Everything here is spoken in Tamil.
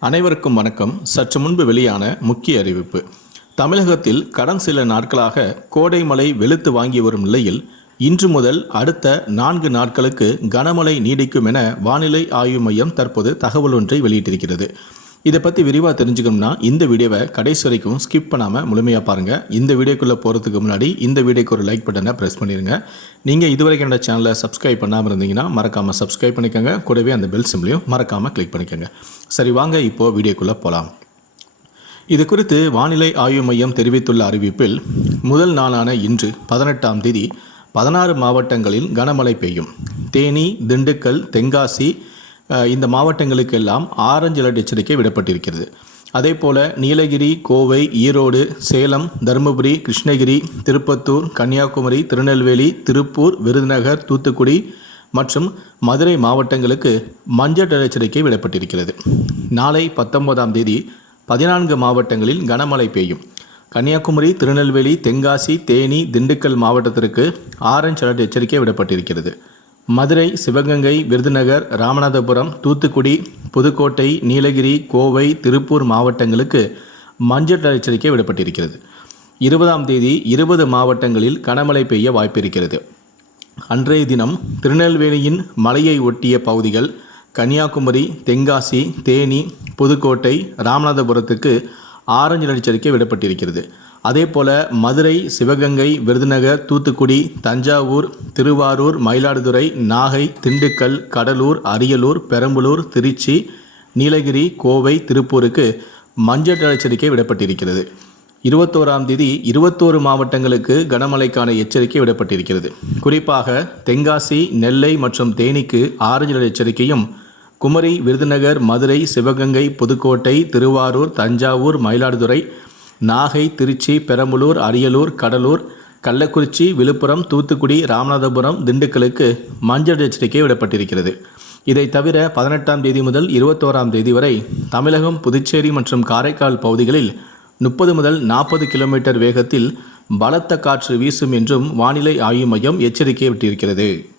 அனைவருக்கும் வணக்கம். சற்று முன்பு வெளியான முக்கிய அறிவிப்பு. தமிழகத்தில் கடன் சில நாட்களாக கோடை மழை வெளுத்து வாங்கி வரும் நிலையில் இன்று முதல் அடுத்த நான்கு நாட்களுக்கு கனமழை நீடிக்கும் என வானிலை ஆய்வு மையம் தற்போது தகவல் ஒன்றை வெளியிட்டிருக்கிறது. இதை பற்றி விரிவாக தெரிஞ்சுக்கணும்னா இந்த வீடியோவை கடைசி வரைக்கும் ஸ்கிப் பண்ணாமல் முழுமையாக பாருங்கள் இந்த வீடியோக்குள்ளே போகிறதுக்கு முன்னாடி இந்த வீடியோக்கு ஒரு லைக் பட்டனை ப்ரெஸ் பண்ணிடுங்க நீங்கள் இதுவரைக்கும் என்னோட சேனலை சப்ஸ்கிரைப் பண்ணாமல் இருந்தீங்கன்னா மறக்காமல் சப்ஸ்கிரைப் பண்ணிக்கோங்க. கூடவே அந்த பெல் சிம்லையும் மறக்காமல் கிளிக் பண்ணிக்கோங்க. சரி வாங்க இப்போது வீடியோக்குள்ளே போகலாம் இது குறித்து வானிலை ஆய்வு மையம் தெரிவித்துள்ள அறிவிப்பில் முதல் நாளான இன்று பதினெட்டாம் தேதி பதினாறு மாவட்டங்களில் கனமழை பெய்யும். தேனி திண்டுக்கல் தென்காசி இந்த மாவட்டங்களுக்கெல்லாம் ஆரஞ்சு அலர்ட் எச்சரிக்கை விடப்பட்டிருக்கிறது. அதே போல் நீலகிரி கோவை ஈரோடு சேலம் தருமபுரி கிருஷ்ணகிரி திருப்பத்தூர் கன்னியாகுமரி திருநெல்வேலி திருப்பூர் விருதுநகர் தூத்துக்குடி மற்றும் மதுரை மாவட்டங்களுக்கு மஞ்சள் எச்சரிக்கை விடப்பட்டிருக்கிறது. நாளை பத்தொன்பதாம் தேதி பதினான்கு மாவட்டங்களில் கனமழை பெய்யும். கன்னியாகுமரி திருநெல்வேலி தென்காசி தேனி திண்டுக்கல் மாவட்டத்திற்கு ஆரஞ்ச் அலர்ட் எச்சரிக்கை விடப்பட்டிருக்கிறது. மதுரை சிவகங்கை விருதுநகர் ராமநாதபுரம் தூத்துக்குடி புதுக்கோட்டை நீலகிரி கோவை திருப்பூர் மாவட்டங்களுக்கு மஞ்சள் எச்சரிக்கை விடப்பட்டிருக்கிறது. இருபதாம் தேதி இருபது மாவட்டங்களில் கனமழை பெய்ய வாய்ப்பிருக்கிறது. அன்றைய தினம் திருநெல்வேலியின் மலையை ஒட்டிய பகுதிகள் கன்னியாகுமரி தென்காசி தேனி புதுக்கோட்டை ராமநாதபுரத்துக்கு ஆரஞ்சு எச்சரிக்கை விடப்பட்டிருக்கிறது. அதே போல மதுரை சிவகங்கை விருதுநகர் தூத்துக்குடி தஞ்சாவூர் திருவாரூர் மயிலாடுதுறை நாகை திண்டுக்கல் கடலூர் அரியலூர் பெரம்பலூர் திருச்சி நீலகிரி கோவை திருப்பூருக்கு மஞ்சள் எச்சரிக்கை விடப்பட்டிருக்கிறது. இருபத்தோராம் தேதி இருபத்தோரு மாவட்டங்களுக்கு கனமழைக்கான எச்சரிக்கை விடப்பட்டிருக்கிறது. குறிப்பாக தென்காசி நெல்லை மற்றும் தேனிக்கு ஆரஞ்சு எச்சரிக்கையும் குமரி விருதுநகர் மதுரை சிவகங்கை புதுக்கோட்டை திருவாரூர் தஞ்சாவூர் மயிலாடுதுறை நாகை திருச்சி பெரம்பலூர் அரியலூர் கடலூர் கள்ளக்குறிச்சி விழுப்புரம் தூத்துக்குடி ராமநாதபுரம் திண்டுக்கலுக்கு மஞ்சள் எச்சரிக்கை விடப்பட்டிருக்கிறது. இதை தவிர பதினெட்டாம் தேதி முதல் இருபத்தோராம் தேதி வரை தமிழகம் புதுச்சேரி மற்றும் காரைக்கால் பகுதிகளில் முப்பது முதல் நாற்பது கிலோமீட்டர் வேகத்தில் பலத்த காற்று வீசும் என்றும் வானிலை ஆய்வு மையம் எச்சரிக்கை விட்டிருக்கிறது.